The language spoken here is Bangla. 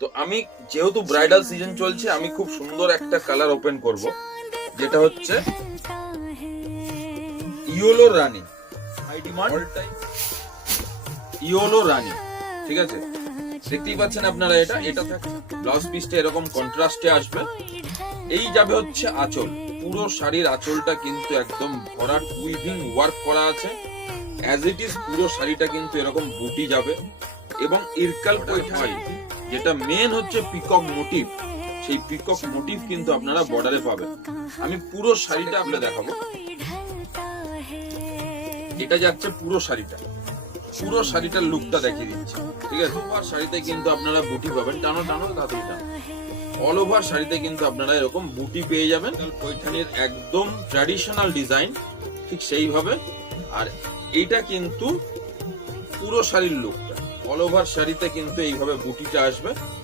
তো আমি যেহেতু ব্রাইডাল সিজন চলছে, আমি খুব সুন্দর একটা কালার ওপেন করব, যেটা হচ্ছে ইয়েলো রানী। হাই ডিমান্ড ইয়েলো রানী, ঠিক আছে? দেখতেই পাচ্ছেন আপনারা, এটা ব্লাউজ পিসটা এরকম কন্ট্রাস্টে আসবে। এই যাবে হচ্ছে আঁচল। পুরো শাড়ির আঁচলটা কিন্তু একদম ভরাট উইভিং ওয়ার্ক করা আছে। অ্যাজ ইট ইজ পুরো শাড়িটা কিন্তু এরকম বুটি যাবে, এবং ইরকাল পয়ঠাই যেটা মেন হচ্ছে পিকক মোটিভ, সেই পিকক মোটিভ কিন্তু আপনারা বর্ডারে পাবেন। আমি পুরো শাড়িটা আপনাদের দেখাবো। এটা যাচ্ছে পুরো শাড়িটা, পুরো শাড়িটার লুকটা দেখিয়ে দিচ্ছি, ঠিক আছে? আর শাড়িতে কিন্তু আপনারা বুটি পাবেন, টানো টানো তাড়াতাড়ি টানো। অল ওভার শাড়িতে কিন্তু আপনারা এরকম বুটি পেয়ে যাবেন, পৈঠানির একদম ট্র্যাডিশনাল ডিজাইন, ঠিক সেইভাবে। আর এইটা কিন্তু পুরো শাড়ির লুকটা, অল ওভার শাড়িতে কিন্তু এইভাবে বুটিটা আসবে।